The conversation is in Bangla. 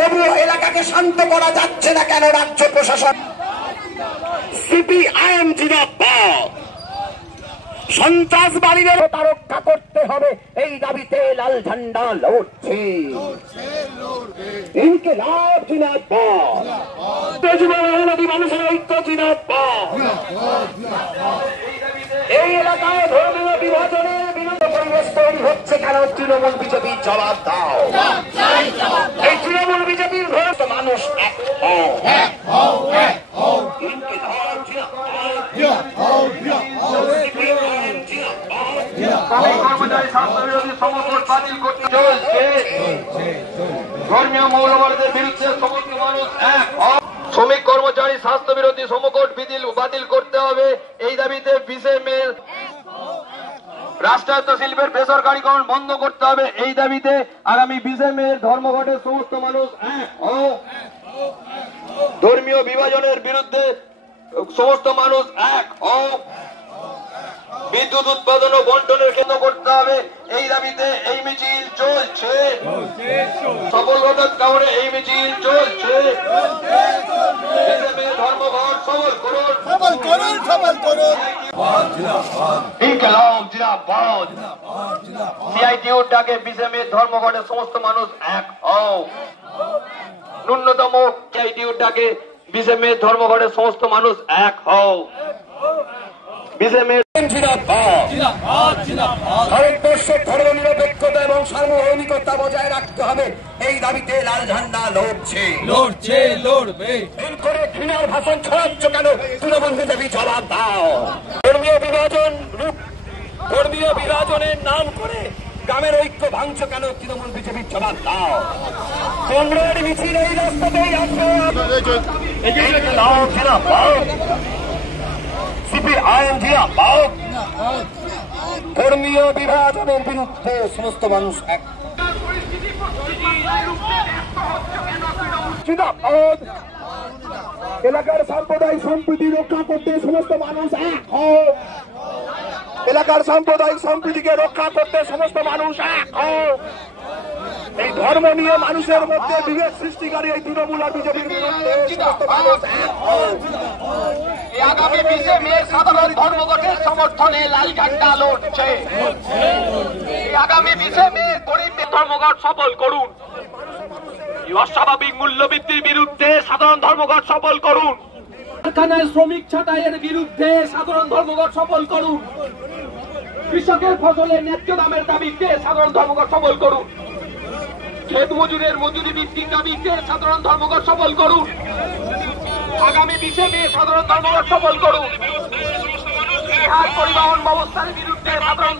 তবুও এলাকাকে শান্ত করা যাচ্ছে না কেন রাজ্য প্রশাসন? সিপিআইএম জিন্দাবাদ। সন্ত্রাসবাদীদের রক্ষা করতে হবে, এই দাবিতে লাল ঝান্ডা লড়ছে। ইনকিলাব জিন্দাবাদ। মানুষের ঐক্য জিন্দাবাদ। এই এলাকায় ধর্মীয় বিভাজনের বিরুদ্ধে পরিবেশ তৈরি হচ্ছে কেন? তৃণমূল বিজেপি জবাব দাও। এই তৃণমূল বিজেপির ভোট মানুষ এক ধর্মীয় মৌলবাদীদের বিরুদ্ধে সমস্ত মানুষ এক। শ্রমিক কর্মচারী স্বাস্থ্য বিরোধী সমকট বাতিল করতে হবে, এই দাবিতে 20 মে। রাষ্ট্রায়ত্ত শিল্পের বেসরকারীকরণ বন্ধ করতে হবে, এই দাবিতে আগামী 20 মে ধর্মঘটের সমস্ত মানুষ এক। ধর্মীয় বিভাজনের বিরুদ্ধে সমস্ত মানুষ এক। বিদ্যুৎ উৎপাদন ও বন্টনের কেন্দ্র করতে হবে, এই দাবিতে এই মিছিল চলছে। সফলতার কারণে এই মিছিল চলছে। ধর্মঘট সফল করুন, সফল করুন, সফল করুন। ইনকিলাব জিন্দাবাদ। সিআইটিউর ডাকে 20 মে ধর্মঘটের সমস্ত মানুষ এক হও। ন্যূনতম সিআইটিউর ডাকে 20 মে ধর্মঘটের সমস্ত মানুষ এক হও। 20 মে ভারতবর্ষের ধর্মনিরপেক্ষতা এবং সার্বভৌমিকতা বজায় রাখতে হবে, এই দাবিতে লাল ঝান্ডা লড়ছে, লড়ছে, লড়বে। করে ঘৃণার ভাষণ ছড়াচ্ছ কেন? তৃণমূল বিজেপি জবাব দাও। ধর্মীয় বিভাজনের নাম করে গ্রামের ঐক্য ভাঙছ কেন? তৃণমূল বিজেপির জবাব দাও। কংগ্রেস মিছিল এই রাস্তাতেই আসবে। সিপিআইএম জিন্দাবাদ। ধর্মীয় বিভাজনের বিরুদ্ধে সমস্ত মানুষ এক। এলাকার সাম্প্রদায়িক সম্প্রীতি রক্ষা করতে সমস্ত মানুষ এক হও। এলাকার সাম্প্রদায়িক সম্প্রীতিকে রক্ষা করতে সমস্ত মানুষ এক হও। এই ধর্ম নিয়ে মানুষের মধ্যে বিভেদ সৃষ্টিকারী এই তৃণমূল আর বিজেপির বিরুদ্ধে সমস্ত মানুষ এক হও। আগামী 20 মে সাধারণ ধর্মঘটের সমর্থনে লাল ঝান্ডা লড়ছে। আগামী 20 মে গরিব ধর্মঘট সফল করুন। অস্বাভাবিক মূল্যবৃদ্ধির বিরুদ্ধে সাধারণ ধর্মঘট সফল করুন। কারখানায় শ্রমিক ছাঁটাইয়ের বিরুদ্ধে সাধারণ ধর্মঘট সফল করুন। কৃষকের ফসলের ন্যায্য দামের দাবিতে সাধারণ ধর্মঘট সফল করুন। ক্ষেত মজুরের মজুরি বৃদ্ধির দাবিতে সাধারণ ধর্মঘট সফল করুন। আগামী 20 মে সাধারণ ধর্মঘট সফল করুন। পরিবহন ব্যবস্থার বিরুদ্ধে সাধারণ